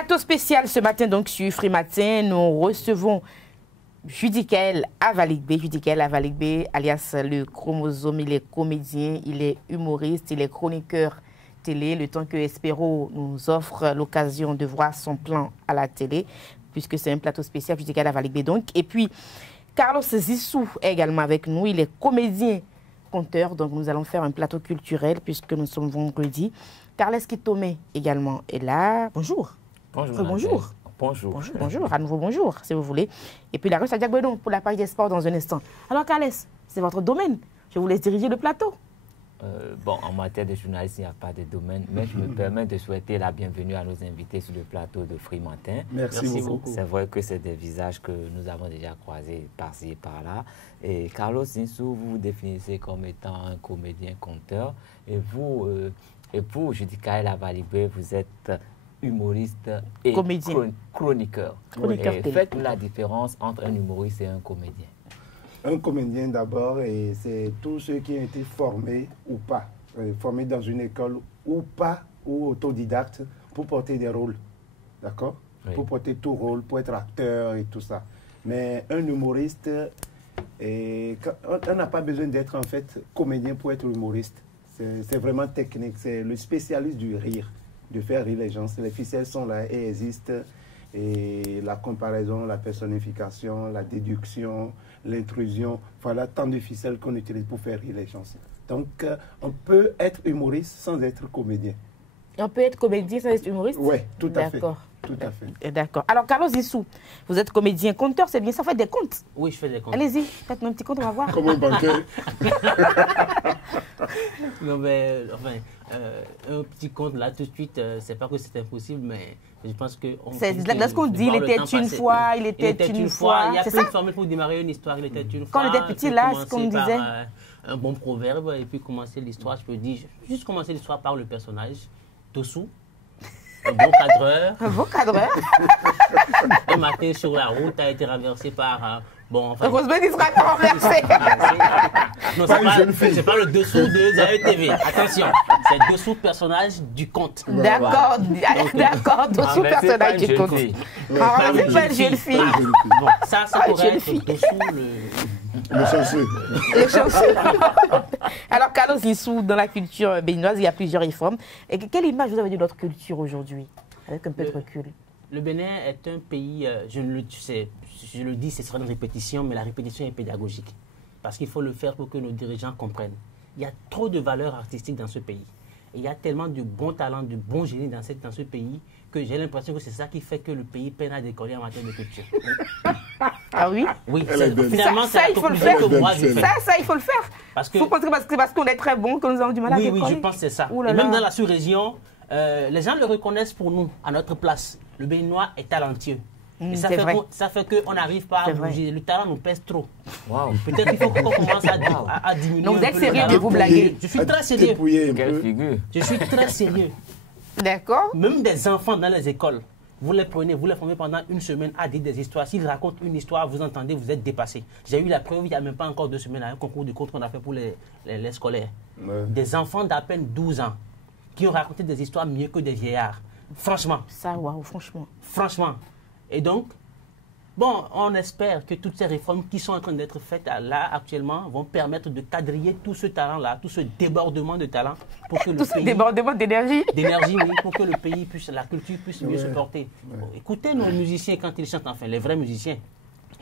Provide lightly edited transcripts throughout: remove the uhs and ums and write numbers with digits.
Plateau spécial ce matin, donc, sur Free Matin. Nous recevons Judicaël Avaligbe. Judicaël Avaligbe, alias le chromosome. Il est comédien, il est humoriste, il est chroniqueur télé. Le temps que Espero nous offre l'occasion de voir son plan à la télé, puisque c'est un plateau spécial, Judicaël Avaligbe, donc. Et puis, Carlos Zissou est également avec nous. Il est comédien, conteur. Donc, nous allons faire un plateau culturel, puisque nous sommes vendredi. Carles Kitome également est là. Bonjour. Bonjour. Bonjour. Bonjour. Bonjour. Bonjour. À nouveau, bonjour, si vous voulez. Et puis, la rue Sadia Guédon pour la page des sports dans un instant. Alors, Carles, c'est votre domaine. Je vous laisse diriger le plateau. Bon, en matière de journalisme, il n'y a pas de domaine, mais je me permets de souhaiter la bienvenue à nos invités sur le plateau de Free Matin. Merci beaucoup. C'est vrai que c'est des visages que nous avons déjà croisés par-ci et par-là. Et Carlos Zissou, vous vous définissez comme étant un comédien conteur. Et vous, Judicaël Avaligbe, vous êtes humoriste et chroniqueur. Faites-nous la différence entre un humoriste et un comédien. Un comédien d'abord, et c'est tous ceux qui ont été formés ou pas, formés dans une école ou pas, ou autodidactes, pour porter des rôles. D'accord? Oui. Pour porter tout rôle, pour être acteur et tout ça. Mais un humoriste, on n'a pas besoin d'être en fait comédien pour être humoriste. C'est vraiment technique, c'est le spécialiste du rire, de faire rire les gens. Les ficelles sont là et existent. Et la comparaison, la personnification, la déduction, l'intrusion, voilà tant de ficelles qu'on utilise pour faire rire les gens. Donc, on peut être humoriste sans être comédien. Et on peut être comédien sans être humoriste? Oui, tout à fait. D'accord. Tout à fait. D'accord. Alors, Carlos Zissou, vous êtes comédien, conteur, c'est bien ça, faites des contes? Oui, je fais des contes. Allez-y, faites-nous un petit conte, on va voir. Comme un banquet. Non, mais, enfin, un petit conte là, tout de suite, c'est pas que c'est impossible, mais je pense que... C'est ce qu'on dit, il était une fois, il était une fois. Il y a plein de formules pour démarrer une histoire, il était une fois. Quand on était petit, là, ce qu'on disait. Un bon proverbe, et puis commencer l'histoire, je peux dire, juste commencer l'histoire par le personnage, Tossou. Un bon cadreur. Un bon cadreur. Un matin sur la route a été renversé par... bon, enfin... Heureusement qu'il sera renversé. Non, c'est pas le dessous de Zaïe TV. Attention, c'est dessous personnage du conte. D'accord, d'accord, dessous personnage du conte. C'est pas une jeune fille. Bon, ça pourrait être dessous le chanceux. Le chanceux. Alors, Carlos Zissou, dans la culture béninoise, il y a plusieurs réformes. Et quelle image vous avez de notre culture aujourd'hui, avec un peu de recul? Le Bénin est un pays, je le dis, ce sera une répétition, mais la répétition est pédagogique. Parce qu'il faut le faire pour que nos dirigeants comprennent. Il y a trop de valeurs artistiques dans ce pays. Et il y a tellement de bons talents, de bons génies dans ce pays, que j'ai l'impression que c'est ça qui fait que le pays peine à décoller en matière de culture. Ah oui? Oui, finalement, ça il faut le faire. Ça, il faut le faire. Parce que c'est parce qu'on est très bon que nous avons du mal à décoller. Oui, je pense que c'est ça. Et même dans la sous-région, les gens le reconnaissent pour nous, à notre place. Le Béninois est talentueux. Et ça fait qu'on n'arrive pas à bouger. Le talent nous pèse trop. Wow. Peut-être qu'il faut qu'on commence à diminuer. Donc vous êtes sérieux de vous blaguer? Je suis très sérieux. Quelle figure? Je suis très sérieux. D'accord. Même des enfants dans les écoles, vous les prenez, vous les formez pendant une semaine à dire des histoires. S'ils racontent une histoire, vous entendez, vous êtes dépassé. J'ai eu la preuve il n'y a même pas encore 2 semaines à un concours de contes qu'on a fait pour les scolaires. Ouais. Des enfants d'à peine 12 ans qui ont raconté des histoires mieux que des vieillards. Franchement. Ça, waouh, franchement. Franchement. Et donc, bon, on espère que toutes ces réformes qui sont en train d'être faites là actuellement vont permettre de quadriller tout ce talent-là, tout ce débordement de talent pour que le pays... ce débordement d'énergie. D'énergie, oui, pour que le pays puisse, la culture puisse mieux se porter. Bon, écoutez nos musiciens quand ils chantent, enfin, les vrais musiciens.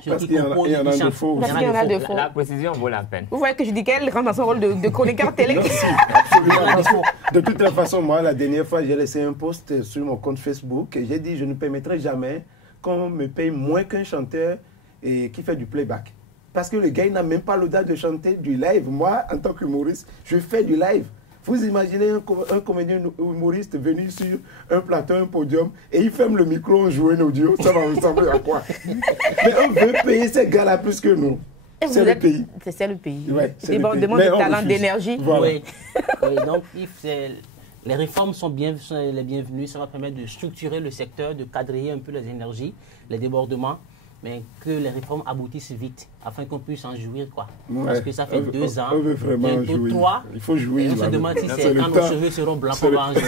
Parce qu'il y en a de faux. Parce qu'il y en a de faux. La précision vaut la peine. Vous voyez que Judicaël rentre dans son rôle de chroniqueur télé. Merci, absolument. De toute la façon, moi, la dernière fois, j'ai laissé un post sur mon compte Facebook et j'ai dit je ne permettrai jamais qu'on me paye moins qu'un chanteur qui fait du playback. Parce que le gars, il n'a même pas l'audace de chanter du live. Moi, en tant qu'humoriste, je fais du live. Vous imaginez un comédien humoriste venu sur un plateau, un podium, et il ferme le micro en jouant un audio. Ça va ressembler à quoi? Mais on veut payer ces gars-là plus que nous. C'est le pays. C'est le pays. Ouais, débordement de talent, d'énergie. Voilà. Oui. Donc, les réformes sont les bienvenues. Ça va permettre de structurer le secteur, de quadriller un peu les énergies, les débordements. mais que les réformes aboutissent vite, afin qu'on puisse en jouir, quoi. Ouais. Parce que ça fait 2 ans, on veut vraiment bientôt jouir. 3, Il faut jouir. et on se demande si c'est quand nos cheveux seront blancs qu'on va en jouir.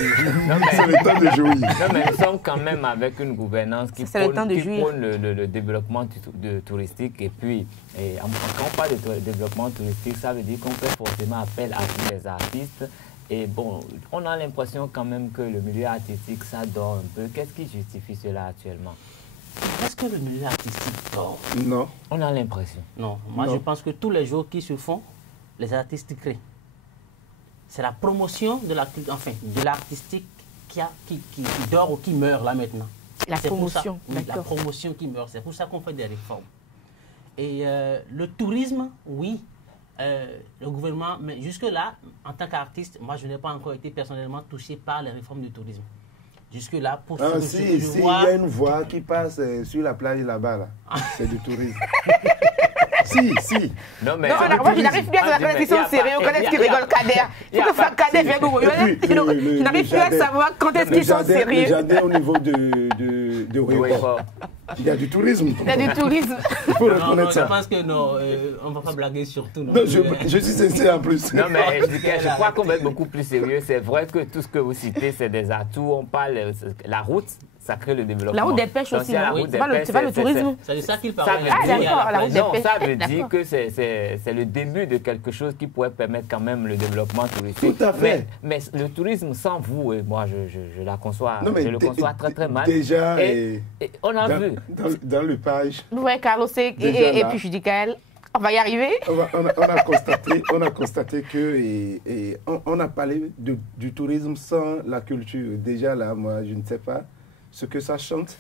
C'est le temps de jouir. Non, mais nous sommes quand même avec une gouvernance qui prône le développement touristique. Et puis, quand on parle de développement touristique, ça veut dire qu'on fait forcément appel à tous les artistes. Et bon, on a l'impression quand même que le milieu artistique, ça dort un peu. Qu'est-ce qui justifie cela actuellement? Est-ce que le milieu artistique dort? Non. On a l'impression. Non, moi je pense que tous les jours qui se font, les artistes créent. C'est la promotion de l'artistique qui dort ou qui meurt là maintenant. La promotion, la promotion qui meurt. C'est pour ça qu'on fait des réformes. Et le tourisme, oui, le gouvernement, mais jusque-là, en tant qu'artiste, moi je n'ai pas encore été personnellement touché par les réformes du tourisme. Jusque-là, pour ce que je vois... il y a une voie qui passe sur la plage là-bas, là. C'est du tourisme. Si. Non, mais moi, je n'arrive plus à savoir quand ils sont sérieux, quand est-ce qu'ils rigolent Kader. Il faut que Kader vienne vous rigoler. Je n'arrive plus à savoir quand est-ce qu'ils sont sérieux. Le jardin au niveau de Ouéfort. Il y a du tourisme. Il y a du tourisme. Il faut reconnaître ça. Je pense que non, on ne va pas blaguer sur tout. Non, je suis sincère en plus. Non, mais je crois qu'on va être beaucoup plus sérieux. C'est vrai que tout ce que vous citez, c'est des atouts. On parle la route. Ça crée le développement. La route des pêches aussi, c'est pas le tourisme. C'est de ça qu'il parle. D'accord, la route des pêches. Ça veut dire que c'est le début de quelque chose qui pourrait permettre quand même le développement touristique. Tout à fait. Mais le tourisme sans vous, et moi je la conçois, je le conçois très très mal. Déjà, et on a vu. Dans le page. Oui, Carlos, et puis je dis Kael, on va y arriver. On a constaté que on a parlé du tourisme sans la culture. Déjà là, moi, je ne sais pas ce que ça chante.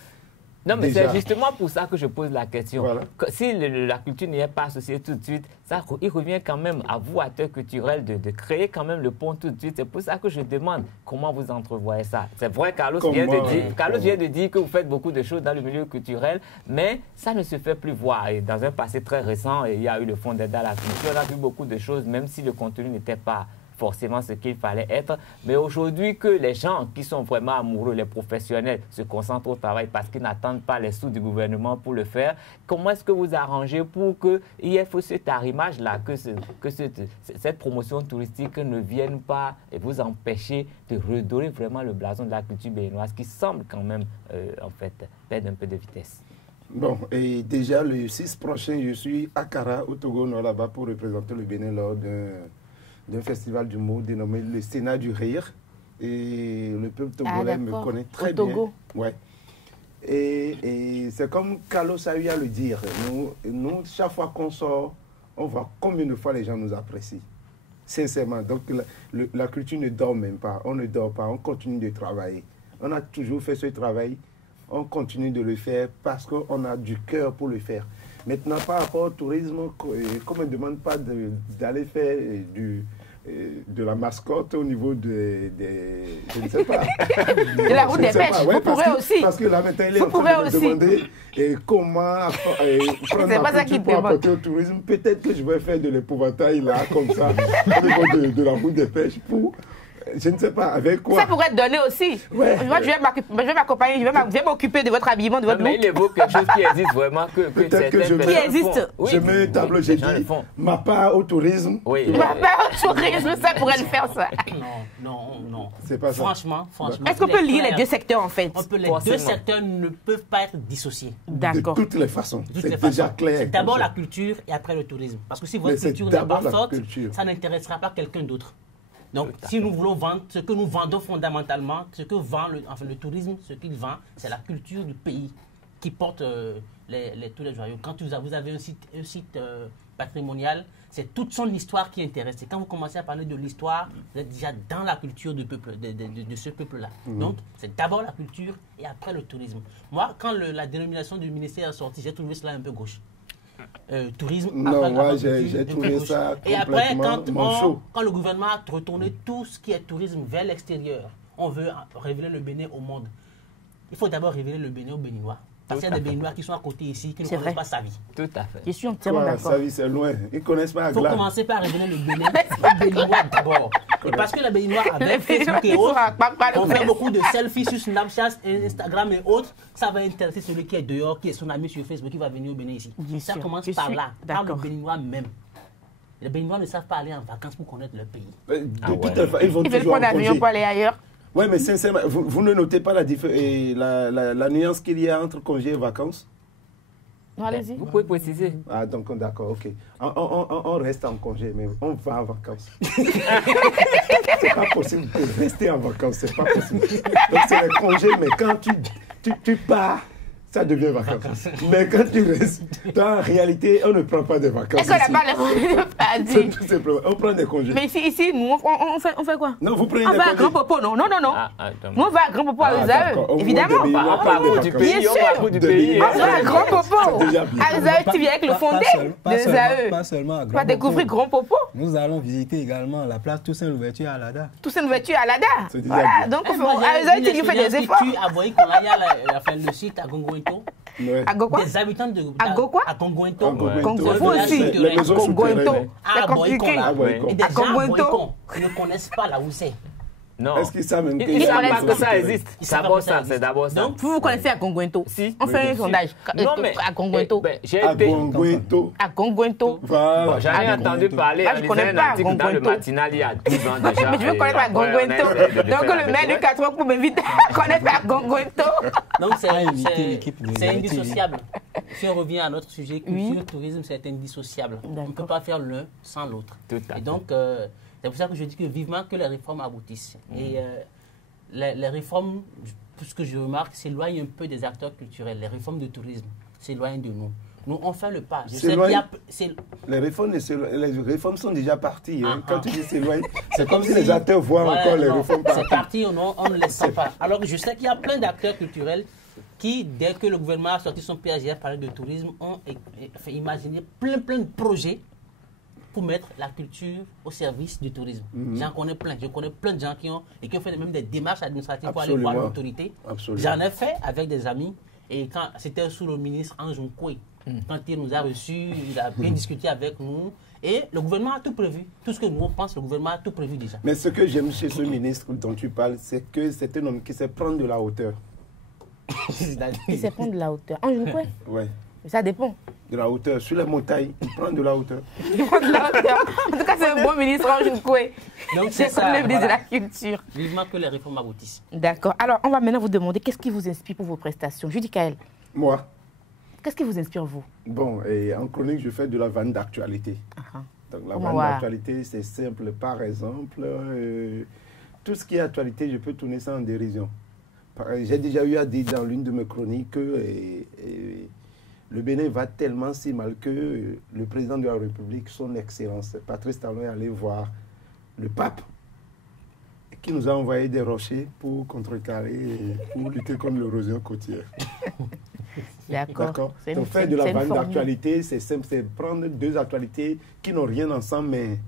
Non, mais c'est justement pour ça que je pose la question. Voilà. Si la culture n'y est pas associée tout de suite, il revient quand même à vous, acteurs culturels, de créer quand même le pont tout de suite. C'est pour ça que je demande comment vous entrevoyez ça. C'est vrai, Carlos vient de dire que vous faites beaucoup de choses dans le milieu culturel, mais ça ne se fait plus voir. Et dans un passé très récent, il y a eu le Fonds d'aide à la culture. On a vu beaucoup de choses, même si le contenu n'était pas forcément ce qu'il fallait être. Mais aujourd'hui, que les gens qui sont vraiment amoureux, les professionnels, se concentrent au travail parce qu'ils n'attendent pas les sous du gouvernement pour le faire, comment est-ce que vous arrangez pour qu'il y ait cet arrimage-là, que cette promotion touristique ne vienne pas et vous empêcher de redorer vraiment le blason de la culture béninoise qui semble quand même, en fait, perdre un peu de vitesse? Bon, et déjà le 6 prochain, je suis à Kara, au Togo, là-bas, pour représenter le Bénin lors d'un festival d'humour dénommé le Sénat du Rire. Et le peuple togolais me connaît très bien. Ouais. Et c'est comme Carlos a eu à le dire. Nous, chaque fois qu'on sort, on voit combien de fois les gens nous apprécient. Sincèrement. Donc la culture ne dort même pas. On ne dort pas. On continue de travailler. On a toujours fait ce travail. On continue de le faire parce qu'on a du cœur pour le faire. Maintenant, par rapport au tourisme, qu'on ne me demande pas d'aller faire de la mascotte au niveau je ne sais pas. De la route des pêches, vous pourrez aussi. Parce que là, maintenant, il est en train de me demander comment prendre la culture pour apporter au tourisme. Peut-être que je vais faire de l'épouvantail là, comme ça, au niveau de la route des pêches pour... Je ne sais pas, avec quoi. Ça pourrait être donné aussi. Ouais. Moi, je vais m'accompagner, je vais m'occuper de votre habillement, de votre look. Mais il évoque quelque chose qui existe vraiment. Peut-être que je mets un tableau, j'ai dit, ma part au tourisme. Oui. Ma part au tourisme, ça pourrait le faire, ça. Non. C'est pas ça. Franchement. Est-ce qu'on peut lier les deux secteurs, en fait? Les deux secteurs ne peuvent pas être dissociés. D'accord. De toutes les façons. C'est déjà clair. C'est d'abord la culture et après le tourisme. Parce que si votre culture n'est pas forte, ça n'intéressera pas quelqu'un d'autre. Donc, si nous voulons vendre, ce que nous vendons fondamentalement, ce que vend le tourisme, ce qu'il vend, c'est la culture du pays qui porte tous les joyaux. Quand vous avez un site patrimonial, c'est toute son histoire qui intéresse. Et quand vous commencez à parler de l'histoire, vous êtes déjà dans la culture du peuple, de ce peuple-là. Donc, c'est d'abord la culture et après le tourisme. Moi, quand la dénomination du ministère est sortie, j'ai trouvé cela un peu gauche. Tourisme. Non, moi j'ai trouvé ça complètement. Et après, quand le gouvernement a retourné tout ce qui est tourisme vers l'extérieur, on veut révéler le Bénin au monde. Il faut d'abord révéler le Bénin aux Béninois. Parce qu'il y a des Béninois qui sont à côté ici, qui ne connaissent pas sa vie. Tout à fait. Je suis entièrement d'accord. Sa vie, c'est loin. Ils ne connaissent pas Il faut Agla. commencer par révéler le Bénin aux Béninois d'abord. Et parce que les Béninois, avec Facebook et autres, on fait beaucoup de selfies sur Snapchat, Instagram et autres, ça va intéresser celui qui est dehors, qui est son ami sur Facebook, qui va venir au Bénin ici. Ça commence par là, par le Béninois même. Les Béninois ne savent pas aller en vacances pour connaître leur pays. Ils vont toujours prendre l'avion pour aller ailleurs. Oui, mais sincèrement, vous ne notez pas la nuance qu'il y a entre congé et vacances? Non, allez-y. Vous pouvez préciser. Ah, donc d'accord, ok. On reste en congé, mais on va en vacances. C'est pas possible de rester en vacances, c'est pas possible. Donc c'est le congé, mais quand tu pars, ça devient vacances. Mais quand tu restes, en réalité, on ne prend pas de vacances. Est-ce qu'on n'a pas le C'est tout simplement, on prend des congés. Mais ici nous, on fait quoi? Non, vous prenez on des va congés. à Grand Popo, non. Nous, on va à Grand Popo à Usae, évidemment. On pas à bout du pays, on va à bout du pays. On va à Grand Popo. déjà bien. À Usae, tu viens avec le fondé de Usae. Pas seulement à Tu vas Grand découvrir Popo. Grand Popo. Nous allons visiter également la place Toussaint Louverture à Lada. Toussaint Louverture à Lada. C'est déjà Voilà, bien. donc À à Usae, tu lui fais des efforts. Tu as voyé qu'on a le site à Gongointo. Ouais. À Gokwa? Des habitants de À Gokwa? À Gongointo. À Gongointo. Congo Ouais. aussi. Les maisons Congointo. souterraines. C'est À compliqué. Boycon, À Boycon. Et des À gens à Gongointo. Boycon qui ne connaissent pas là où c'est. Non. Est-ce qu'ils savent même Ils savent pas que ça souterraines? existe. Ils C'est savent d'abord pas que ça ça, existe. c'est d'abord ça. Donc, Vous connaissez à Gongointo? Si. On fait un sondage. Non, mais. À Gongointo. J'ai À été. Gongointo. À Gongointo. Voilà. Bon, j'en ai Ah, entendu parler, Moi, on je lisait connais un pas article dans le Gongointo. matinal il y a 12 ans déjà. Mais je veux connaître à Gongointo. Donc le maire du 80 pour m'inviter à connaître à Gongointo. Donc inviter l'équipe de c'est United. indissociable. Si on revient à notre sujet, culture, Oui. tourisme, c'est indissociable. On ne D'accord. peut pas faire l'un sans l'autre. Tout à Et fait. donc, c'est pour ça que je dis que vivement que les réformes aboutissent. Et les réformes, ce que je remarque, s'éloignent un peu des acteurs culturels. Les réformes de tourisme s'éloignent de nous. Nous, on fait le pas. Je sais qu'il y a... Les réformes sont déjà parties. Hein. Quand tu dis s'éloigne, c'est comme si si- les acteurs voient Voilà, encore les non, réformes c'est parties. parti, on ne les sent pas. Alors, je sais qu'il y a plein d'acteurs culturels qui, dès que le gouvernement a sorti son PAGR parler de tourisme, ont fait imaginer plein de projets pour mettre la culture au service du tourisme. J'en connais plein. Je connais plein de gens qui ont fait même des démarches administratives pour aller voir Absolument. l'autorité. Absolument. J'en ai fait avec des amis. Et quand c'était sous le ministre Ange Nkoué, quand il nous a reçus, il a bien discuté avec nous. Et le gouvernement a tout prévu. Tout ce que nous on pense, le gouvernement a tout prévu déjà. Mais ce que j'aime chez ce ministre dont tu parles, c'est que c'est un homme qui sait prendre de la hauteur. Il sait prendre de la hauteur. En une quoi? Ouais. Ça dépend. De la hauteur. Sur la montagne, il prend de la hauteur. Il prend de la hauteur. En tout cas, c'est un bon ministre en Jounkoué. Donc C'est c'est comme le ça. ministre de Voilà. la Culture. Vivement que les réformes aboutissent. D'accord. Alors, on va maintenant vous demander qu'est-ce qui vous inspire pour vos prestations. Judy Kael, Moi, qu'est-ce qui vous inspire, vous? bon, et en chronique, je fais de la vente d'actualité. Ah, Donc la Comment vente voir? d'actualité, c'est simple. Par exemple, tout ce qui est actualité, je peux tourner ça en dérision. J'ai déjà eu à dire dans l'une de mes chroniques que le Bénin va tellement si mal que le président de la République, son Excellence, Patrice Talon, est allé voir le pape qui nous a envoyé des rochers pour contrecarrer, pour lutter contre l'érosion côtière. d'accord. D'accord. C'est Donc une- faire de la c'est une vente formule. d'actualité, c'est simple, c'est prendre deux actualités qui n'ont rien ensemble, mais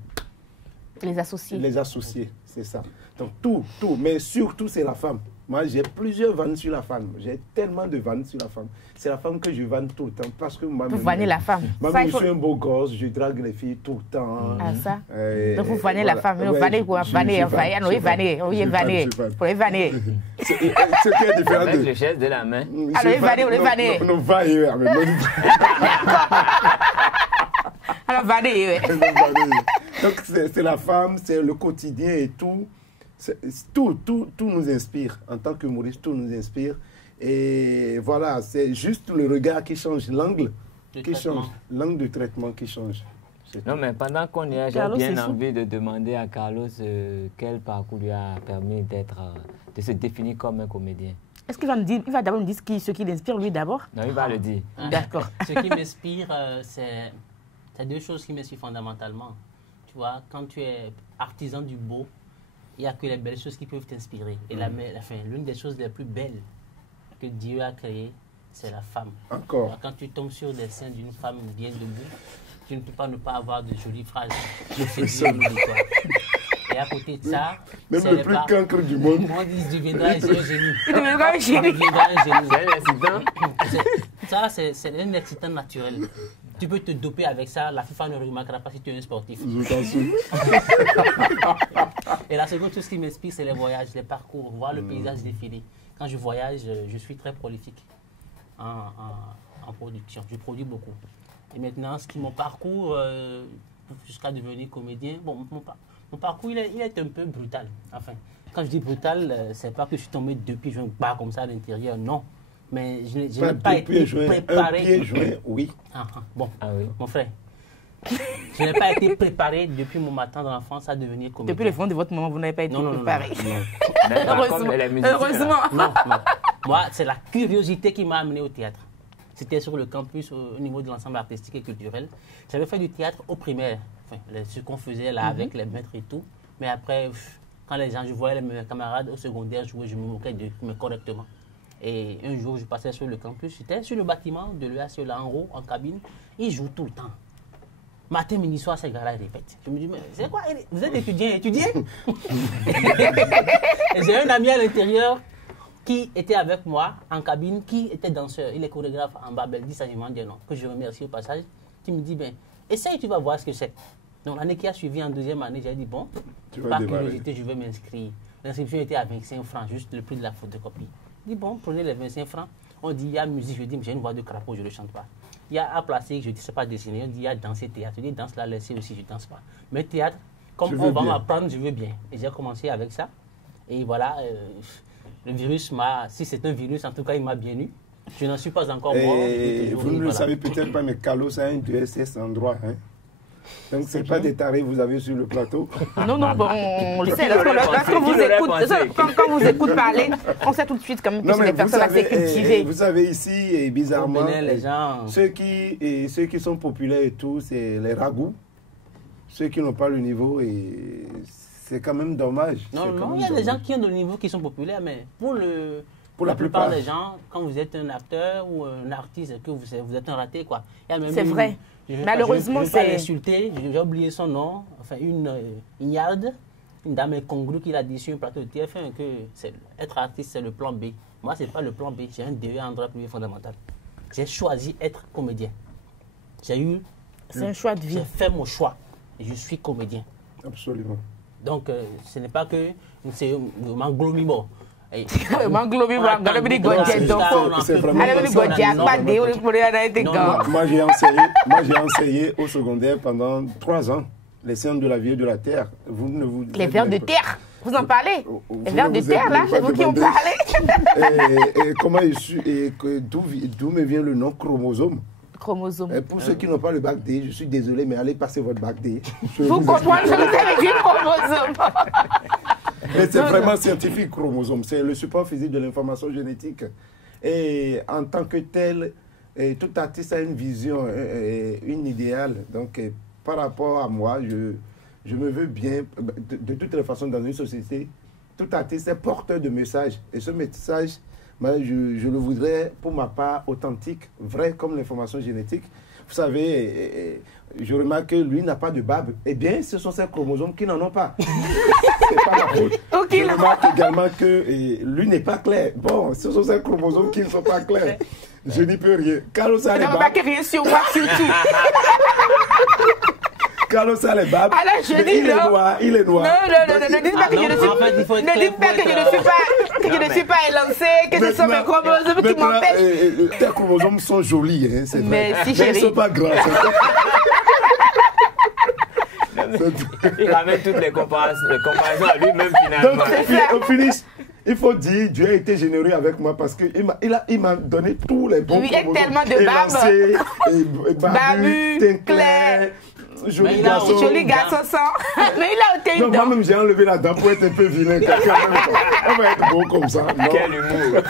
Les associés. les associer, c'est ça. Donc tout, mais surtout c'est la femme. Moi j'ai plusieurs ventes sur la femme. J'ai tellement de ventes sur la femme. C'est la femme que je vends tout le temps parce que moi, Vous vannez la femme. moi Ça, je il faut- suis un beau gosse, je drague les filles tout le temps. Ah, ça. Euh, Donc, vous vannez la voilà. femme. Vous Ouais, vannez quoi? je Vannez, vanne, vanner. je Oui, vanne, vanner. Oui, je vanne, vanner. je vanne. Pour les vanner. Ce qui est différent Avec de... le geste de la main. Alors, les vanner, les vanner. Non, va et Alors, vanner, ouais. Donc c'est la femme, c'est le quotidien et tout. Tout nous inspire. En tant qu'humoriste, tout nous inspire. Et voilà, c'est juste le regard qui change, l'angle De qui traitement. change, l'angle de traitement qui change. C'est Non, tout. mais pendant qu'on y est, j'ai Carlos, bien c'est envie de demander à Carlos quel parcours lui a permis de se définir comme un comédien. Est-ce qu'il va nous dire, il va d'abord nous dire ce qui l'inspire, lui, d'abord? Non, il va le dire. D'accord. Ce qui m'inspire, c'est deux choses qui m'inspirent fondamentalement. Tu vois, quand tu es artisan du beau, il n'y a que les belles choses qui peuvent t'inspirer. Et l'une des choses les plus belles que Dieu a créées, c'est la femme. Encore. Alors, quand tu tombes sur les seins d'une femme bien debout, tu ne peux pas ne pas avoir de jolies phrases. Je fais ça, Et à côté de ça, Même c'est le les plus par- cancre du monde. On dit qu'il deviendra un génie. Il deviendra un Il génie. deviendra un génie. C'est un accident. Ça, c'est un excitant naturel. Tu peux te doper avec ça, la FIFA ne remarquera pas si tu es un sportif. Je t'assure. Et la seconde chose qui m'inspire, c'est les voyages, les parcours, voir le paysage défiler. Quand je voyage, je suis très prolifique en production. Je produis beaucoup. Et maintenant, mon parcours, jusqu'à devenir comédien, bon, mon parcours, il est un peu brutal. Enfin, quand je dis brutal, c'est pas que je suis tombé deux pieds joints comme ça à l'intérieur, non. Mais je n'ai pas été préparé. Un pied joint, oui. Bon, Ah oui. mon frère, je n'ai pas été préparé depuis mon matin dans l'enfance à devenir comédien. Depuis le fond de votre maman, vous n'avez pas été préparé. Mais par contre, les musiciens, Heureusement. Non. Moi, c'est la curiosité qui m'a amené au théâtre. C'était sur le campus au niveau de l'ensemble artistique et culturel. J'avais fait du théâtre au primaire, enfin, ce qu'on faisait là avec les maîtres et tout. Mais après, quand je voyais mes camarades au secondaire jouer, je me moquais d'eux, mais correctement. Et un jour, je passais sur le campus, j'étais sur le bâtiment de l'EAC, là en haut, en cabine. Ils jouent tout le temps. Matin, midi, soir, ces gars-là répètent. Je me dis, mais c'est quoi? Vous êtes étudiant? Et j'ai un ami à l'intérieur qui était avec moi en cabine, qui était danseur. Il est chorégraphe en Babel, dit Saint-Germain, que je remercie au passage, qui me dit, ben, essaye, tu vas voir ce que c'est. Donc l'année qui a suivi, en deuxième année, j'ai dit, bon, par curiosité, je vais m'inscrire. L'inscription était à 25 francs, juste le prix de la photocopie. Je dis, bon, prenez les 25 francs. On dit, il y a musique, je dis, mais j'ai une voix de crapaud, je ne le chante pas. Il y a art plastique, je dis, c'est pas dessiné. On dit, il y a danser théâtre. Je dis, danse là, laissez aussi, je danse pas. Mais théâtre, comme on va m'apprendre, je veux bien. Et j'ai commencé avec ça. Et voilà, le virus si c'est un virus, en tout cas, il m'a bien eu. Je n'en suis pas encore mort. Vous ne le savez peut-être pas, mais Carlos a un DSS en droit. Hein? Donc, ce n'est pas des tarés que vous avez sur le plateau. Non, bon, on le sait. Quand vous écoutez parler, on sait tout de suite comme que c'est des personnes assez cultivées. Vous savez, ici, bizarrement, les gens... ceux qui sont populaires et tout, c'est les ragoûts. Ceux qui n'ont pas le niveau, et c'est quand même dommage. Non, il y a des gens qui ont le niveau qui sont populaires, mais pour la plupart des gens, quand vous êtes un acteur ou un artiste, que vous êtes un raté, quoi. C'est vrai. Malheureusement, c'est... Je ne vais pas l'insulter, j'ai oublié son nom, enfin une Ignarde, une dame incongrue qui l'a dit sur un plateau de TF1 que être artiste, c'est le plan B. Moi, ce n'est pas le plan B, j'ai un DE en droit privé fondamental. J'ai choisi être comédien. C'est un choix de vie. J'ai fait mon choix et je suis comédien. Absolument. Donc, ce n'est pas que c'est Manglomimo. Moi, j'ai enseigné au secondaire pendant 3 ans les sciences de la vie et de la terre. Les vers de terre, vous en parlez? Les vers de terre, là, c'est vous qui en parlez. Et comment d'où me vient le nom chromosome? Chromosome. Pour ceux qui n'ont pas le bac D, je suis désolé, mais allez passer votre bac D. Vous comprenez ce que c'est du chromosome? Mais c'est vraiment scientifique, chromosome. C'est le support physique de l'information génétique. Et en tant que tel, tout artiste a une vision, une idéale. Donc, par rapport à moi, je me veux bien, de toutes les façons, dans une société, tout artiste est porteur de messages. Et ce message, je le voudrais, pour ma part, authentique, vrai comme l'information génétique. Vous savez, je remarque que lui n'a pas de barbe. Eh bien, ce sont ces chromosomes qui n'en ont pas. C'est pas ma faute. Je remarque également que lui n'est pas clair. Bon, ce sont ces chromosomes qui ne sont pas clairs. Je n'y peux rien. Carlos a les barbes. Ne rien sur moi, surtout. Carlos a les barbes. Il est noir. Non, ne dites pas que je ne suis pas élancé, que ce sont mes chromosomes qui m'empêchent. Tes chromosomes sont jolis, hein, c'est vrai. Mais ils ne sont pas grands. Il ramène toutes les comparaisons à lui-même finalement. Donc, au finish, il faut dire, Dieu a été généreux avec moi parce qu'il m'a donné tous les bons chromosomes. Il y a tellement de barbes. Barbu, teint clair. Joli garçon sans. Mais il a ôté une dent. Moi-même, j'ai enlevé la dent pour être un peu vilain. On va être beau comme ça. Non. Quel humour.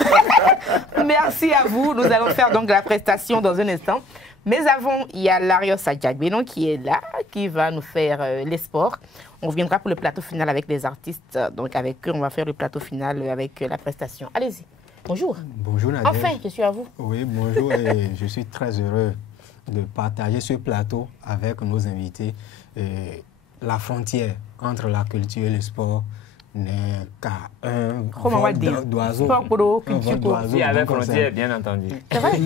Merci à vous. Nous allons faire donc la prestation dans un instant. Mais avant, il y a Larios Adjagbenon qui est là, qui va nous faire les sports. On reviendra pour le plateau final avec les artistes. Donc avec eux, on va faire le plateau final avec la prestation. Allez-y. Bonjour. Bonjour Nadia. Enfin, je suis à vous. Oui, bonjour et je suis très heureux de partager ce plateau avec nos invités. Et la frontière entre la culture et le sport n'est qu'à un vol d'oiseau. Il y a la frontière, bien entendu. C'est vrai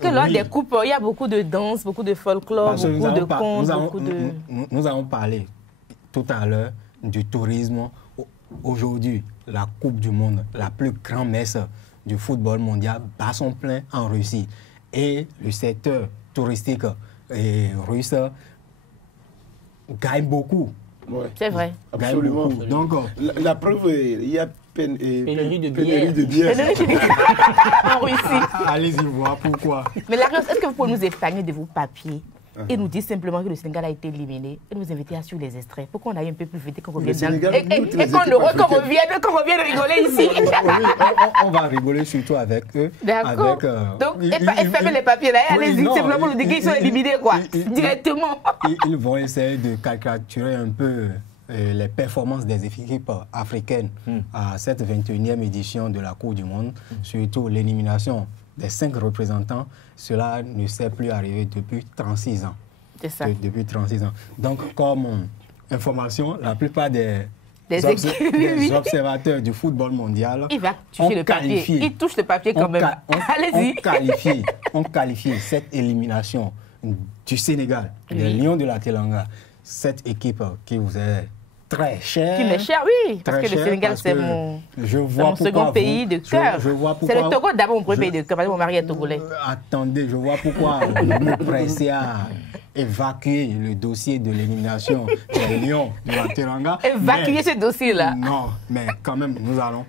que lors des coupes, il y a beaucoup de danse, beaucoup de folklore, beaucoup de contes, beaucoup de... Nous avons parlé tout à l'heure du tourisme. Aujourd'hui, la Coupe du Monde, la plus grande messe du football mondial, bat son plein en Russie. Et le secteur touristique russe gagne beaucoup. Ouais. C'est vrai. Absolument. Donc, la preuve, il y a pénurie de bière. En Russie. Allez-y voir pourquoi. Mais Larios, est-ce que vous pouvez nous épargner de vos papiers et nous dire simplement que le Sénégal a été éliminé et nous inviter à suivre les extraits pour qu'on aille un peu plus vite et qu'on revienne qu'on revienne rigoler ici. On va rigoler surtout avec eux. D'accord. Donc, fermez les papiers là, allez-y, simplement pour nous dire qu'ils sont éliminés, quoi, directement. Ils vont essayer de caricaturer un peu les performances des équipes africaines à cette 21e édition de la Coupe du Monde, surtout l'élimination des 5 représentants. Cela ne s'est plus arrivé depuis 36 ans. C'est ça. Depuis 36 ans. Donc, comme information, la plupart des observateurs du football mondial il va toucher le papier. Il touche le papier quand même. Allez-y. On qualifie cette élimination du Sénégal, des Lions de la Teranga, cette équipe qui vous est très chère. Qui m'est chère, oui. Parce que le Sénégal, c'est mon second pays de cœur. C'est le Togo d'abord mon premier pays de cœur, parce que mon mari est togolais. Attendez, je vois pourquoi vous me pressez à évacuer le dossier de l'élimination des Lions de la Teranga. Évacuer ce dossier-là? Non, mais quand même, nous allons.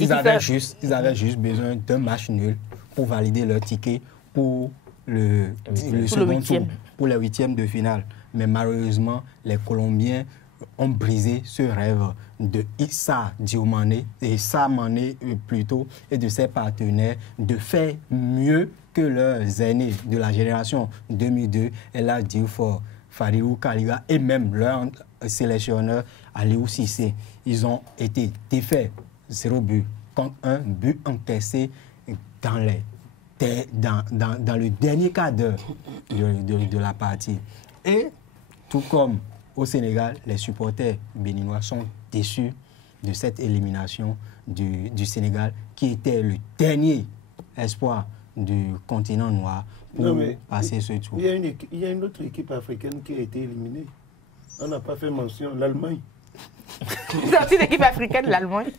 Ils avaient juste besoin d'un match nul pour valider leur ticket pour le second tour, pour les 8e de finale. Mais malheureusement, les Colombiens ont brisé ce rêve de Issa Diomane et Mané plutôt et de ses partenaires de faire mieux que leurs aînés de la génération 2002, Ella Diouf, Fadilou Kaliga et même leur sélectionneur Aliou Cissé. Ils ont été défaits 0 but contre 1 but encaissé dans le dernier quart d'heure de la partie. Et tout comme au Sénégal, les supporters béninois sont déçus de cette élimination du Sénégal, qui était le dernier espoir du continent noir pour passer ce tour. Il y a une autre équipe africaine qui a été éliminée. On n'a pas fait mention, l'Allemagne. C'est aussi l'équipe africaine, l'Allemagne.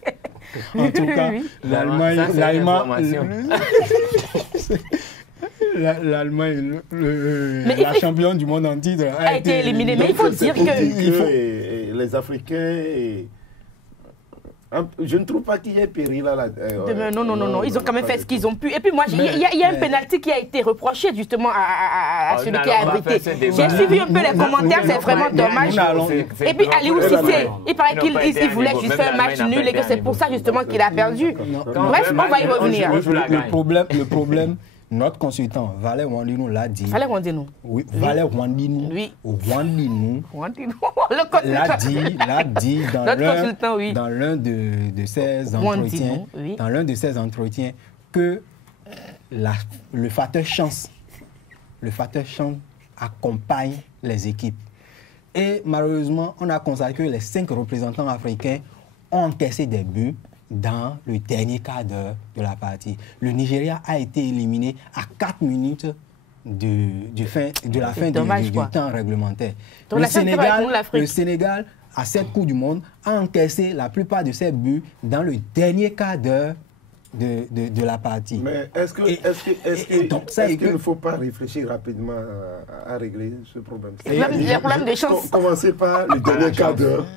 En tout cas, l'Allemagne, la championne du monde en titre, a été éliminée. Mais il faut dire que les Africains, je ne trouve pas qu'il y ait péril là. Non, ils ont quand même fait ce qu'ils ont pu. Et puis moi, il y a un pénalty qui a été reproché justement à celui qui a arrêté. J'ai suivi un peu les commentaires, c'est vraiment dommage. Et puis Aliou Cissé, il paraît qu'il voulait juste faire un match nul et que c'est pour ça justement qu'il a perdu. Bref, on va y revenir. Le problème, notre consultant, Valère Wandinou, l'a dit. Valère Wandinou. Oui, Valère Wandinou. Oui. Wandinou. L'a dit dans l'un de ses entretiens. Oui. Dans l'un de ses entretiens que le facteur chance accompagne les équipes. Et malheureusement, on a constaté que les 5 représentants africains ont encaissé des buts dans le dernier quart d'heure de la partie. Le Nigeria a été éliminé à 4 minutes de la fin du temps réglementaire. Donc le Sénégal, à cette Coupe du Monde, a encaissé la plupart de ses buts dans le dernier quart d'heure de la partie. Mais est-ce qu'il ne faut pas réfléchir rapidement à régler ce problème? Il y a un problème de chance. Commencez par le dernier quart d'heure.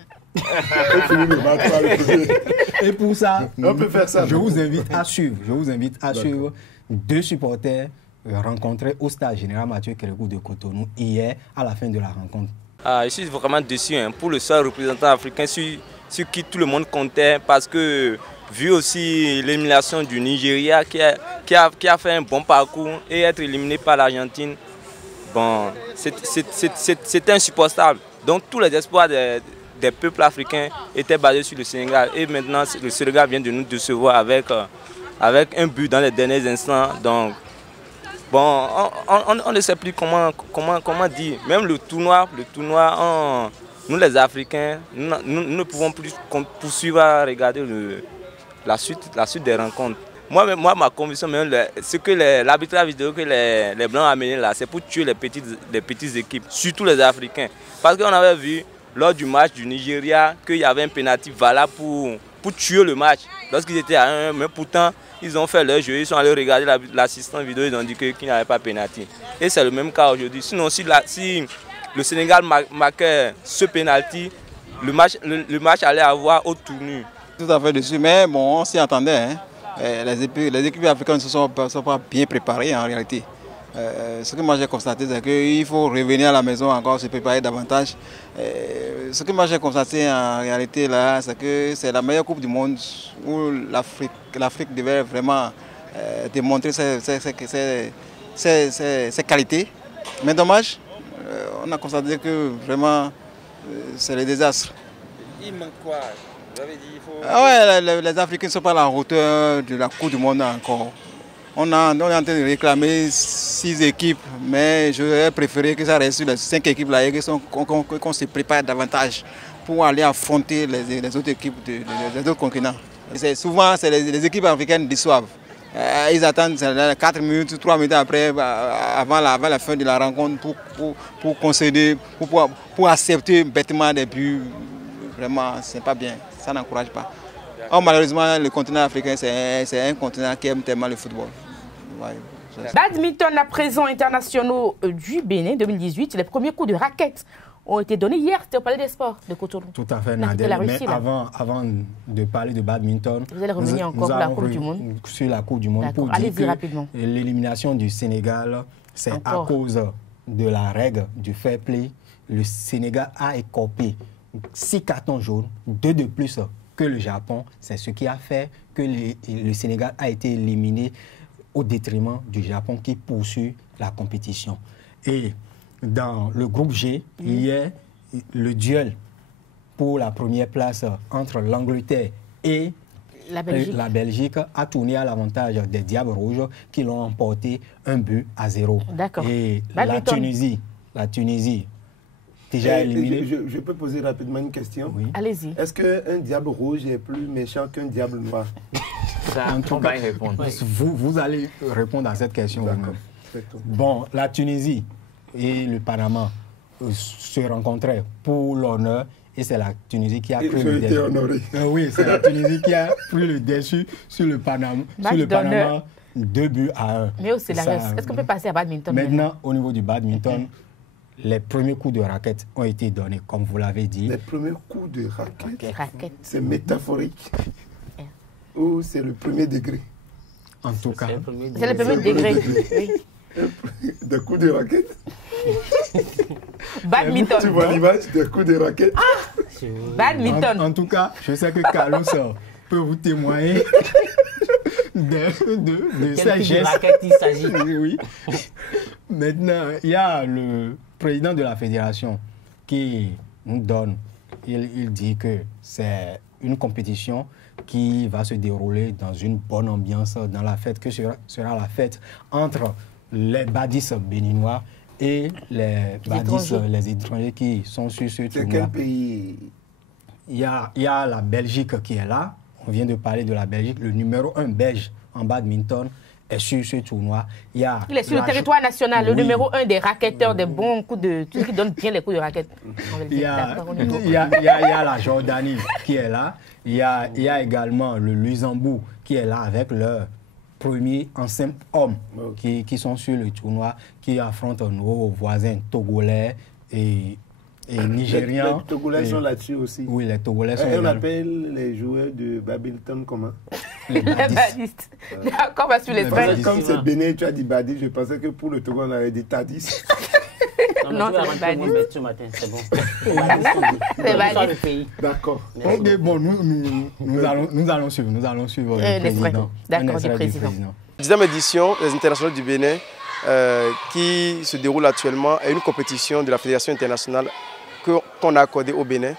Et pour ça, on peut faire ça. Je vous invite à suivre 2 supporters rencontrés au stade général Mathieu Kérékou de Cotonou hier à la fin de la rencontre. Je suis vraiment déçu pour le seul représentant africain sur qui tout le monde comptait, parce que vu aussi l'élimination du Nigeria qui a fait un bon parcours et être éliminé par l'Argentine, bon, c'était insupportable. Donc tous les espoirs des peuples africains étaient basés sur le Sénégal, et maintenant le Sénégal vient de nous décevoir avec un but dans les derniers instants. Donc bon, on ne sait plus comment dire. Même le tournoi nous les Africains, nous ne pouvons plus poursuivre à regarder la suite des rencontres. Moi, ma conviction, ce que l'arbitrage vidéo que les Blancs ont amené là, c'est pour tuer les petites équipes, surtout les Africains. Parce qu'on avait vu lors du match du Nigeria qu'il y avait un pénalty valable pour tuer le match. Lorsqu'ils étaient à 1-1, mais pourtant, ils ont fait leur jeu, ils sont allés regarder l'assistant vidéo, ils ont dit qu'il n'y avait pas pénalty. Et c'est le même cas aujourd'hui. Sinon, si le Sénégal marquait ce pénalty, le match allait avoir autre tournure. Tout à fait dessus, mais bon, on s'y attendait. Hein. Les équipes africaines ne se sont pas bien préparées en réalité. Ce que moi j'ai constaté, c'est qu'il faut revenir à la maison encore, se préparer davantage. Ce que moi j'ai constaté en réalité là, c'est que c'est la meilleure Coupe du Monde où l'Afrique devait vraiment démontrer ses qualités. Mais dommage, on a constaté que vraiment c'est le désastre. Il manque quoi? Vous avez dit, il faut... Les Africains ne sont pas à la hauteur de la Coupe du Monde encore. On est en train de réclamer 6 équipes, mais j'aurais préféré que ça reste sur les 5 équipes là et qu'on se prépare davantage pour aller affronter les autres équipes des autres continents. Souvent, les équipes africaines déçoivent. Ils attendent 4 minutes, 3 minutes après, avant la fin de la rencontre pour concéder, pour accepter bêtement des buts. Vraiment, c'est pas bien, ça n'encourage pas. Or, malheureusement, le continent africain, c'est un continent qui aime tellement le football. Ouais, badminton à présent internationaux du Bénin 2018, les premiers coups de raquette ont été donnés hier, c'était au Palais des Sports de Cotonou. Tout à fait, Nadèle. Mais avant de parler de badminton, vous allez revenir encore sur la Coupe du Monde. Sur la Coupe du Monde pour dire que l'élimination du Sénégal, c'est à cause de la règle du fair play. Le Sénégal a écopé 6 cartons jaunes, 2 de plus que le Japon. C'est ce qui a fait que le Sénégal a été éliminé au détriment du Japon qui poursuit la compétition. Et dans le groupe G, il y a le duel pour la première place entre l'Angleterre et la Belgique a tourné à l'avantage des Diables Rouges qui l'ont emporté 1-0. D'accord. Et la Tunisie déjà éliminé. Je peux poser rapidement une question? Oui. Allez-y. Est-ce qu'un diable rouge est plus méchant qu'un diable noir? En tout cas, vous allez répondre à cette question. Bon, la Tunisie et le Panama se rencontraient pour l'honneur et c'est la Tunisie qui a pris le dessus. Oui, c'est la Tunisie qui a pris le dessus sur le Panama. 2-1. Mais au Sénégal, est-ce qu'on peut passer à badminton? Maintenant, au niveau du badminton, les premiers coups de raquette ont été donnés, comme vous l'avez dit. Les premiers coups de raquette, c'est métaphorique ou c'est le premier degré? En tout cas, c'est le premier degré. Des coups de raquette? Badminton. Tu vois l'image des coups de raquette? Badminton. En tout cas, je sais que Carlos peut vous témoigner de ces gestes. Raquette il s'agit. Oui. Maintenant, il y a le président de la fédération qui nous donne, il dit que c'est une compétition qui va se dérouler dans une bonne ambiance, dans la fête que sera la fête entre les badistes béninois et les étrangers qui sont sur ce tournoi. C'est quel pays? Il y a la Belgique qui est là. On vient de parler de la Belgique. Le numéro 1 belge en badminton est sur ce tournoi. Il est sur le territoire national, le numéro 1 des raquetteurs, des bons coups de... Tout ce qui donne bien les coups de raquette. Il y a la Jordanie qui est là. Il y a également le Luxembourg qui est là avec leur premier ancien homme qui sont sur le tournoi, qui affrontent nos voisins togolais et nigérians. Les Togolais sont là-dessus aussi. Oui, les Togolais sont là. On appelle les joueurs de badminton comment? Les badistes. D'accord, parce que les badistes. Comme c'est Bénin, tu as dit badistes, je pensais que pour le Togo, on avait dit tadistes. Non, c'est les badistes. Ce matin, c'est bon. C'est badistes. D'accord. Ok, bon, nous allons suivre le président. D'accord, du président. 10e édition des internationaux du Bénin qui se déroule actuellement est une compétition de la Fédération internationale qu'on a accordée au Bénin.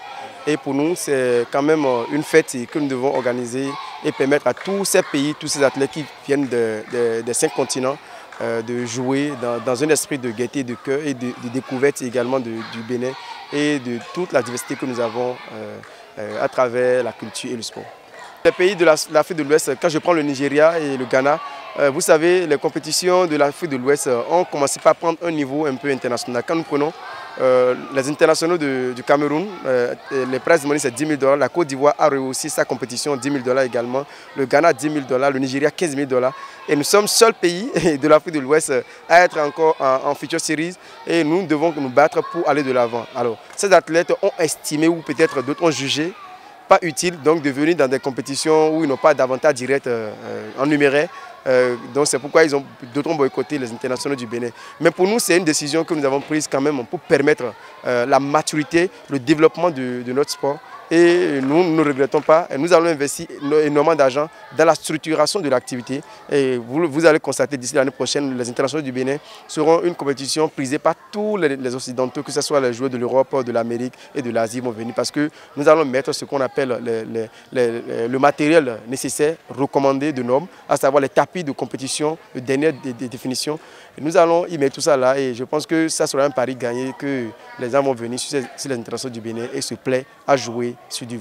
Et pour nous, c'est quand même une fête que nous devons organiser et permettre à tous ces pays, tous ces athlètes qui viennent des 5 continents de jouer dans un esprit de gaieté, de cœur et de découverte également du Bénin et de toute la diversité que nous avons à travers la culture et le sport. Les pays de l'Afrique de l'Ouest, quand je prends le Nigeria et le Ghana, vous savez, les compétitions de l'Afrique de l'Ouest ont commencé par prendre un niveau un peu international. Quand nous prenons les internationaux du Cameroun, les prize money c'est 10 000 $. La Côte d'Ivoire a rehaussé sa compétition 10 000 $ également. Le Ghana 10 000 $, le Nigeria 15 000 $. Et nous sommes seul pays de l'Afrique de l'Ouest à être encore en Future Series et nous devons nous battre pour aller de l'avant. Alors, ces athlètes ont estimé ou peut-être d'autres ont jugé pas utile donc de venir dans des compétitions où ils n'ont pas d'avantage direct en numéraire. Donc c'est pourquoi d'autres ont boycotté les internationaux du Bénin. Mais pour nous, c'est une décision que nous avons prise quand même pour permettre la maturité, le développement de notre sport. Et nous ne regrettons pas. Et nous allons investir énormément d'argent dans la structuration de l'activité. Et vous allez constater d'ici l'année prochaine, les internationaux du Bénin seront une compétition prisée par tous les Occidentaux, que ce soit les joueurs de l'Europe, de l'Amérique et de l'Asie vont venir. Parce que nous allons mettre ce qu'on appelle le matériel nécessaire, recommandé de normes, à savoir les tapis de compétition, de dernière définition. Et nous allons y mettre tout ça là et je pense que ça sera un pari gagné que les gens vont venir sur les internationaux du Bénin et se plaire à jouer sur du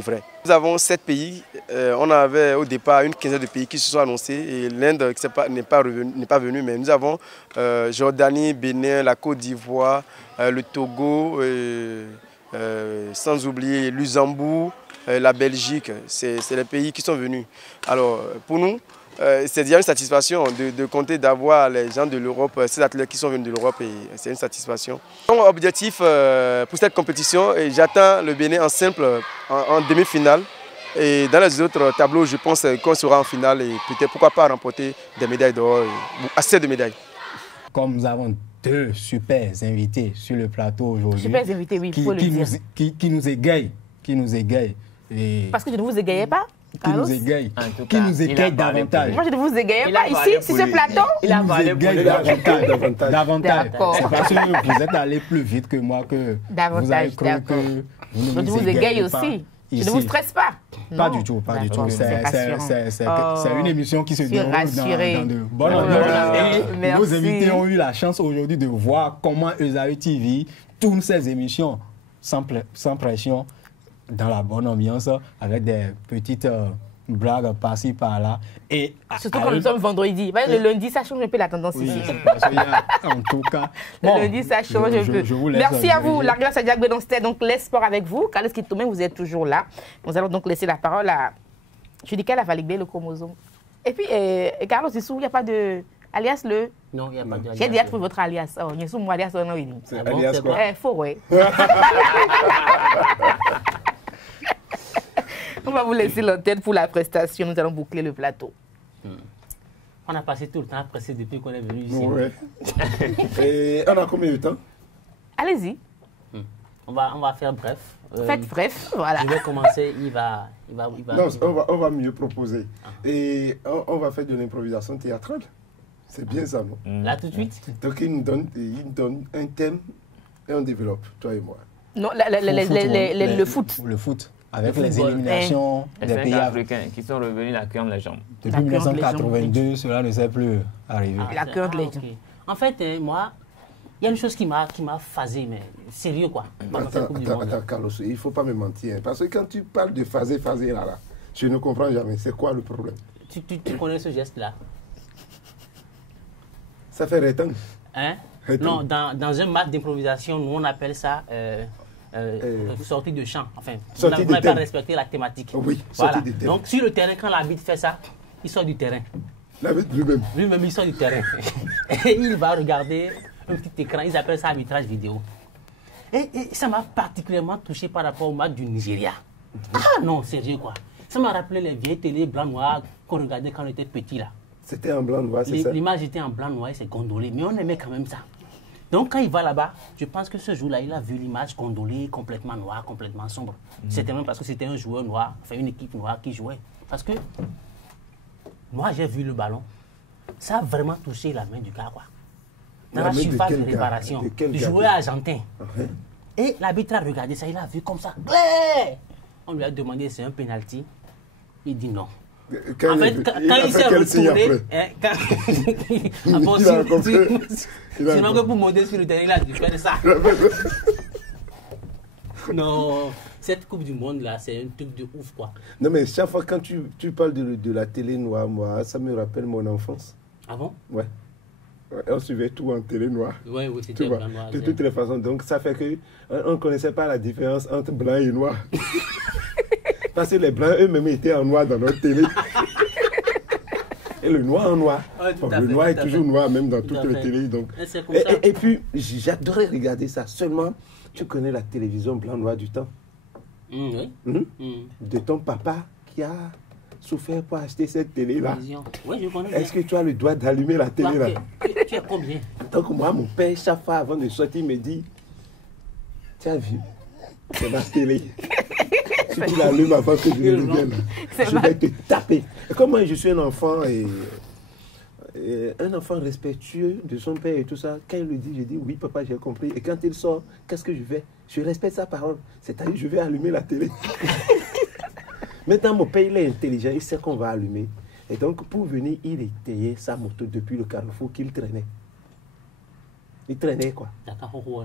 vrai. Nous avons 7 pays, on avait au départ une quinzaine de pays qui se sont annoncés et l'Inde n'est pas venue, mais nous avons Jordanie, Bénin, la Côte d'Ivoire, le Togo, sans oublier Luxembourg, la Belgique, c'est les pays qui sont venus. Alors pour nous, c'est déjà une satisfaction de compter d'avoir les gens de l'Europe, ces athlètes qui sont venus de l'Europe, et c'est une satisfaction. Mon objectif pour cette compétition, j'attends le Bénin en simple, en demi-finale. Et dans les autres tableaux, je pense qu'on sera en finale et peut-être pourquoi pas remporter des médailles d'or, assez de médailles. Comme nous avons 2 super invités sur le plateau aujourd'hui, super invités, oui, qui nous égayent. Parce que je ne vous égayais pas. Qui nous égaye davantage. Moi, je ne vous égaye pas ici, sur ce plateau. Il a parlé davantage. C'est parce que vous êtes allé plus vite que moi que vous avez cru que vous nous égayez aussi. Je ne vous stresse pas. Pas du tout, pas du tout. C'est une émission qui se déroule dans de bonnes ambiances. Et nos invités ont eu la chance aujourd'hui de voir comment Esaü TV tourne ses émissions sans pression, dans la bonne ambiance, avec des petites blagues par-ci, par-là. Et surtout quand nous sommes vendredi. Le lundi, ça change un peu la tendance ici. En tout cas. Bon, le lundi, ça change un peu. Merci à vous, la grâce à Diagbe. Donc, c'était donc les sports avec vous. Carlos Kitome, vous êtes toujours là. Nous allons donc laisser la parole à Judicale Avaligbe, le chromosome. Et puis, Carlos, il n'y a pas de... Alias le... Non, il n'y a pas de alias. J'ai déjà trouvé votre alias. Oh, il y a mon alias. C'est alias quoi? Faux, ouais. On va vous laisser l'antenne pour la prestation. Nous allons boucler le plateau. On a passé tout le temps pressé depuis qu'on est venu ici. Ouais. Et on a combien de temps? Allez-y. On va faire bref. Faites bref, voilà. Je vais commencer, il va... Non, on va mieux proposer. Et on va faire de l'improvisation théâtrale. C'est bien ça, non? Là, tout de suite? Donc, il nous donne un thème et on développe, toi et moi. Non, le foot. Le foot. Avec les éliminations des pays africains qui sont revenus la queue de les jambes. Depuis 1982, cela ne s'est plus arrivé. La queue de les jambes. En fait, moi, il y a une chose qui m'a phasé, mais sérieux quoi. Attends, Carlos, il ne faut pas me mentir. Hein, parce que quand tu parles de phaser là, je ne comprends jamais. C'est quoi le problème? Tu connais ce geste-là? Ça fait rétang. Hein? Non, dans un match d'improvisation, nous on appelle ça... sortie de champ, enfin, vous n'avez pas respecté la thématique. Oui, voilà. Sortie de terrain. Donc sur le terrain, quand l'arbitre fait ça, il sort du terrain. L'arbitre lui-même? Lui-même, il sort du terrain. Et il va regarder un petit écran, ils appellent ça arbitrage vidéo. Et ça m'a particulièrement touché par rapport au match du Nigeria. Ah non, sérieux quoi. Ça m'a rappelé les vieilles télé blanc-noir qu'on regardait quand on était petit là. C'était en blanc-noir, c'est ça? L'image était en blanc-noir et c'est gondolé, mais on aimait quand même ça. Donc, quand il va là-bas, je pense que ce jour-là, il a vu l'image gondolée, complètement noire, complètement sombre. C'était même parce que c'était un joueur noir, enfin une équipe noire qui jouait. Parce que moi, j'ai vu le ballon. Ça a vraiment touché la main du gars, quoi. Dans la surface de réparation. Du joueur argentin. Et l'arbitre a regardé ça, il a vu comme ça. On lui a demandé si c'est un penalty. Il dit non. En fait, quand il s'est retourné, sinon que pour monter sur le terrain, il a dû faire ça. Non, cette Coupe du Monde là, c'est un truc de ouf quoi. Non, mais chaque fois quand tu parles de la télé noire, moi, ça me rappelle mon enfance. Ah bon? Ouais. On suivait tout en télé noire. Oui, c'était blanc noir. De toutes les façons. Donc, ça fait qu'on ne connaissait pas la différence entre blanc et noir. Parce que les blancs, eux-mêmes, étaient en noir dans notre télé. Et le noir en noir. Ouais, le noir est toujours noir, même dans toutes les télés. Donc. Et puis, j'adorais regarder ça. Seulement, tu connais la télévision blanc-noir du temps. Oui. De ton papa qui a souffert pour acheter cette télé-là. Oui, je connais. Est-ce que tu as le droit d'allumer la télé-là? Tu as combien? Donc moi, mon père, chaque fois avant de sortir, me dit, tu as vu, c'est ma télé. Si tu l'allumes avant que je ne revienne, je vais te taper. Et comme moi, je suis un enfant, et un enfant respectueux de son père et tout ça, quand il le dit, je dis, oui, papa, j'ai compris. Et quand il sort, qu'est-ce que je fais? Je respecte sa parole. C'est-à-dire, je vais allumer la télé. Maintenant, mon père, il est intelligent, il sait qu'on va allumer. Et donc, pour venir, il étayait sa moto depuis le carrefour qu'il traînait. Il traînait, quoi.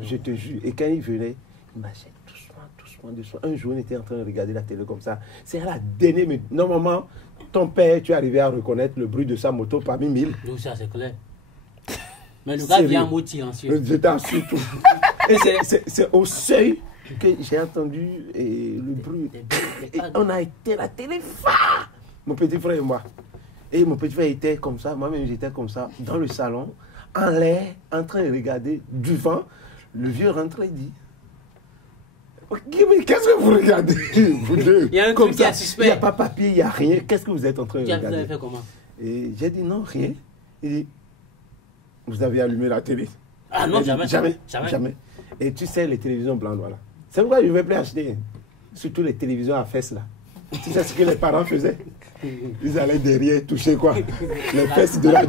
Je te jure. Et quand il venait, il marchait doucement. Un jour, on était en train de regarder la télé comme ça. C'est à la dernière minute. Normalement, ton père, tu es arrivé à reconnaître le bruit de sa moto parmi 1000. Donc ça, c'est clair. Mais le gars vient en mode silencieux. Je t'assure tout. Et c'est au seuil que j'ai entendu le bruit. Et on a été la télé phare. Mon petit frère et moi. Et mon petit frère était comme ça, moi-même j'étais comme ça, dans le salon, en l'air, en train de regarder du vent. Le vieux rentre et dit, mais qu'est-ce que vous regardez? Il y a un comme truc ça, qui est suspect. Il n'y a pas papier, il n'y a rien. Qu'est-ce que vous êtes en train de regarder? Vous avez fait comment? Et j'ai dit non, rien. Il dit, vous avez allumé la télé? Ah non, jamais. Et tu sais, les télévisions blanches, voilà. C'est pourquoi je ne vais plus acheter. Surtout les télévisions à fesses, là. Tu sais ce que les parents faisaient? Ils allaient derrière toucher quoi? Les fesses de la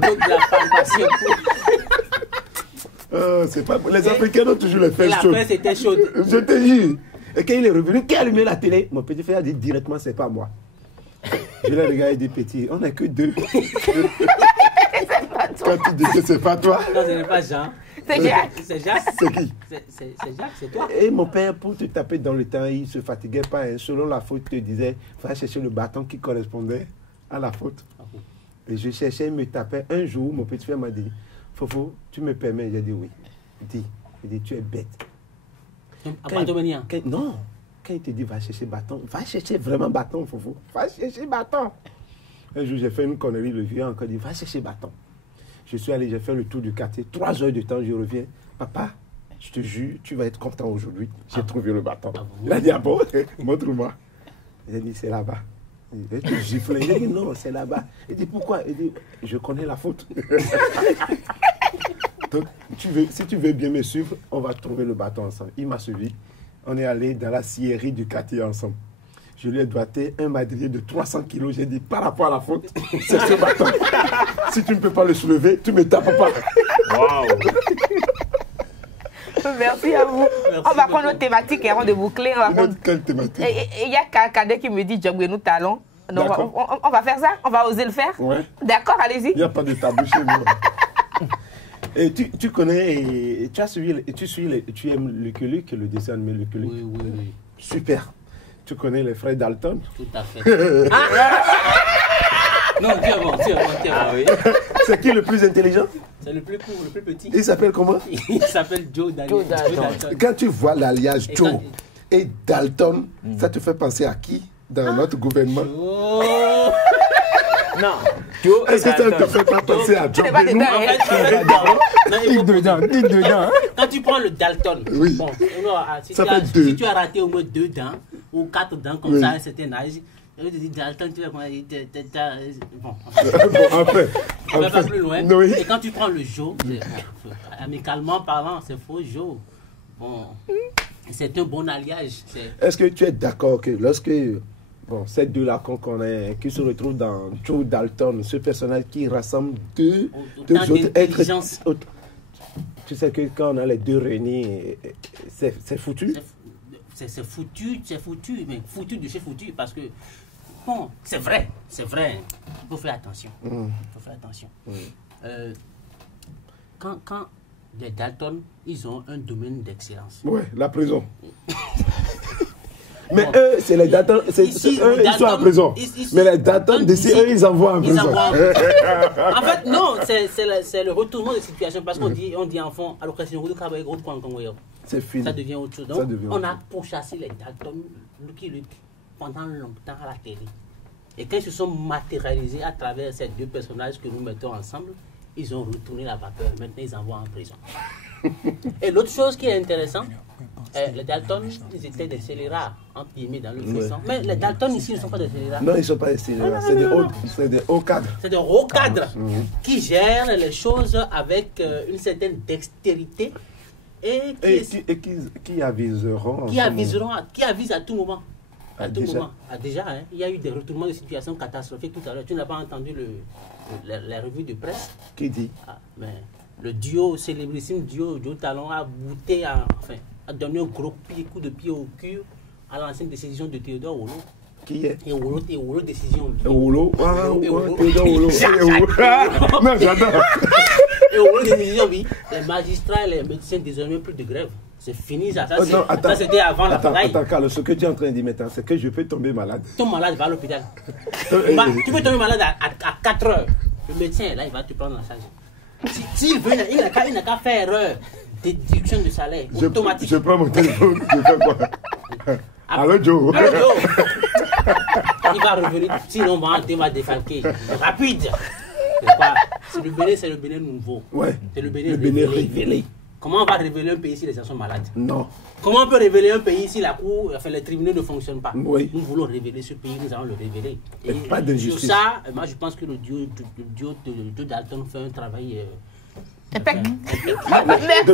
c'est pas... Les Africains ont toujours les fesses chaudes. La fesse était chaude. Je te jure. Et quand il est revenu, qui a allumé la télé? Mon petit frère a dit directement, c'est pas moi. Je l'ai regardé et dit, petit, on n'est que deux. Quand tu dis que c'est pas toi. Non, ce n'est pas Jean. C'est Jacques. C'est qui? C'est Jacques, c'est toi. Et mon père, pour te taper dans le temps, il ne se fatiguait pas. Hein. Selon la faute, il te disait, va chercher le bâton qui correspondait à la faute. Et je cherchais, il me tapait. Un jour, mon petit frère m'a dit, Fofo, tu me permets? J'ai dit oui. Il dit, tu es bête. Non. Quand il te dit, va chercher bâton, va chercher vraiment bâton, Fofo. Va chercher bâton. Un jour, j'ai fait une connerie, le vieux a encore dit, va chercher bâton. Je suis allé, j'ai fait le tour du quartier. 3 heures de temps, je reviens. Papa, je te jure, tu vas être content aujourd'hui. J'ai trouvé le bâton. Il a dit, ah bon? Montre-moi. J'ai dit, c'est là-bas. Il a dit, giflé. J'ai dit, non, c'est là-bas. Il dit, pourquoi? Il dit, je connais la faute. Donc, si tu veux bien me suivre, on va trouver le bâton ensemble. Il m'a suivi. On est allé dans la scierie du quartier ensemble. Je lui ai doigté un madrier de 300 kilos. J'ai dit, par rapport à la faute, c'est ce bâton. Si tu ne peux pas le soulever, tu ne me tapes pas. Waouh! Merci à vous. Merci, on va prendre notre thématique avant de boucler. Quelle thématique? Il y a Cadet qui me dit, Djambe, nous talons. Donc, on va faire ça? On va oser le faire? Ouais. D'accord, allez-y. Il n'y a pas de tabou chez nous. Et tu connais, tu aimes Lucky Luke, le dessin animé Lucky Luke? Oui. Super. Tu connais les frères Dalton? Tout à fait. Non, tu es bon. Ah oui. C'est qui le plus intelligent? C'est le plus court, le plus petit. Il s'appelle comment? Il s'appelle Joe Dalton. Quand tu vois l'alliage Joe et Dalton, ça te fait penser à qui dans notre gouvernement? Non. Est-ce que ça ne te fait pas penser à Joe? Dites dedans. Quand tu prends le Dalton, oui. Bon, si tu as raté au moins 2 dents ou 4 dents comme ça à un certain âge, je te dis Dalton, tu vas bon, enfin, on va pas plus loin. Oui. Et quand tu prends le Joe, amicalement parlant, c'est faux Joe. Bon, c'est un bon alliage. Est-ce que tu es d'accord que lorsque ces deux-là qu'on connaît, qui se retrouvent dans Joe Dalton, ce personnage qui rassemble deux autres êtres, tu sais que quand on a les deux réunis, c'est foutu? C'est foutu, mais foutu de chez foutu, parce que, bon, c'est vrai, il faut faire attention. Quand les Dalton, ils ont un domaine d'excellence. Oui, la prison. Mais eux, c'est les Dalton, eux, ils sont en prison. Mais les Dalton d'ici, eux, ils envoient en prison. En fait, non, c'est le retournement de situation parce qu'on dit enfant, alors que c'est c'est fini. Ça devient autre chose. Donc, on a pourchassé les Dalton qui luttent pendant longtemps à la télé. Et quand ils se sont matérialisés à travers ces deux personnages que nous mettons ensemble, ils ont retourné la vapeur. Maintenant, ils envoient en prison. Et l'autre chose qui est intéressante, les Dalton, ils étaient des scélérats, entre guillemets, dans le frisson. Mais les Dalton ici ne sont pas des scélérats. Non, ils ne sont pas des scélérats. C'est des hauts cadres. C'est des hauts cadres qui gèrent les choses avec une certaine dextérité et qui aviseront. Qui avisent à tout moment. À tout moment. Déjà, il y a eu des retournements de situation catastrophiques tout à l'heure. Tu n'as pas entendu la revue de presse? Qui dit? Mais le duo, célébrissime duo Talon a bouté, a donné un gros coup de pied au cul à l'ancienne décision de Théodore Wolo. Qui est? Et Wolo décision. Wolo? Théodore Wolo. Non, j'adore. Et Wolo décision, oui. Les magistrats et les médecins désormais plus de grève. C'est fini ça. Ça c'était avant la bataille. Attends, Carlos, ce que tu es en train de dire maintenant, c'est que je peux tomber malade. Tombe malade, va à l'hôpital. Tu peux tomber malade à 4 heures. Le médecin, là, il va te prendre en charge. S'il veut, il n'a qu'à faire erreur. Déduction de salaire automatique. Je prends mon téléphone, je fais quoi? Allô, Joe. Il va revenir. Sinon, on va défalquer. Rapide. C'est le Bénin nouveau. Ouais. C'est le Bénin révélé. Comment on va révéler un pays si les gens sont malades? Non. Comment on peut révéler un pays si la cour, les tribunaux ne fonctionnent pas? Oui. Nous voulons révéler ce pays, nous allons le révéler. Et pas d'injustice. Sur ça, moi je pense que le duo de Dalton fait un travail... De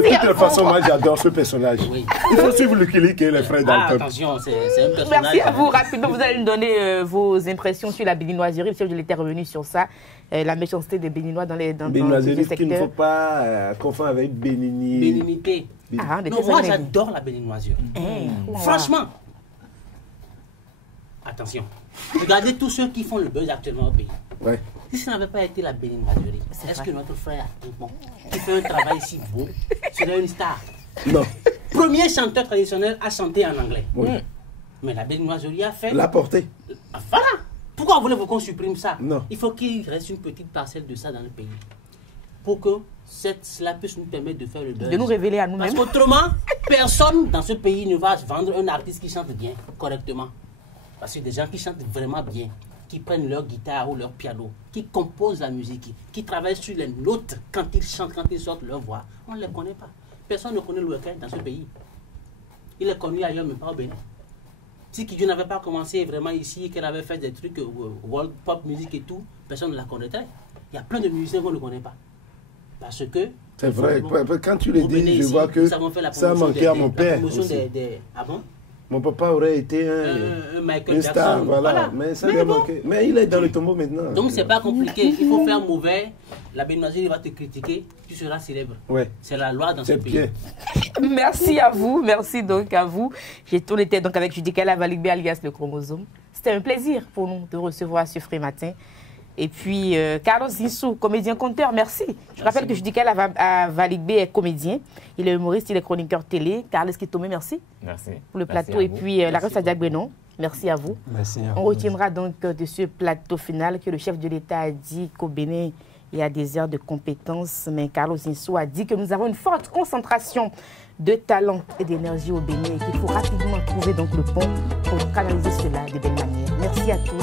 toute façon, moi j'adore ce personnage. Oui. Il faut suivre le Kilik et les frères Dalton. Attention, c'est un personnage... Merci à vous. Rapidement, vous allez nous donner vos impressions sur la béninoiserie. Le chef de l'État est revenu sur ça. La méchanceté des Béninois dans les secteurs. Qu'il ne faut pas confondre avec béninité. Non, moi j'adore la béninoiserie. Franchement. Attention. Regardez tous ceux qui font le buzz actuellement au pays. Ouais. Si ce n'avait pas été la béninoiserie, est-ce que notre frère qui fait un travail si beau serait une star? Non. Premier chanteur traditionnel à chanter en anglais. Oui. Mais la béninoiserie a fait... La portée. Voilà. Pourquoi voulez-vous qu'on supprime ça? Non. Il faut qu'il reste une petite parcelle de ça dans le pays. Pour que cela puisse nous permettre de faire le buzz. De nous révéler à nous-mêmes. Parce qu'autrement, personne dans ce pays ne va vendre un artiste qui chante bien, correctement. Parce que des gens qui chantent vraiment bien, qui prennent leur guitare ou leur piano, qui composent la musique, qui travaillent sur les notes quand ils chantent, quand ils sortent leur voix, on ne les connaît pas. Personne ne connaît Louéka dans ce pays. Il est connu ailleurs, mais pas au Bénin. Si Kidjo n'avait pas commencé vraiment ici, qu'elle avait fait des trucs world pop music et tout, personne ne la connaîtrait. Il y a plein de musiciens qu'on ne connaît pas. Parce que... C'est vrai, quand tu le dis, je vois que ça a manqué à mon père aussi. Ah bon? Mon papa aurait été un star, voilà. Mais ça lui a manqué. Mais il est dans le tombeau maintenant. Donc c'est pas compliqué. Il faut faire mauvais. La béninoiserie va te critiquer. Tu seras célèbre. Ouais. C'est la loi dans ce pays. Merci à vous. Merci donc à vous. On était donc avec Judicaël Avaligbe alias le chromosome. C'était un plaisir pour nous de recevoir ce frais matin. Et puis, Carlos Zinsou, comédien-conteur, merci. Je rappelle que Judicaël Avaligbe est comédien. Il est humoriste, il est chroniqueur télé. Carlos Kitome, merci. Merci. Pour le plateau. Et puis, la reste à Diagbenon, merci à vous. Merci à vous. On retiendra donc de ce plateau final que le chef de l'État a dit qu'au Bénin, il y a des heures de compétences. Mais Carlos Zinsou a dit que nous avons une forte concentration de talent et d'énergie au Bénin et qu'il faut rapidement trouver donc le pont pour canaliser cela de belle manière. Merci à tous.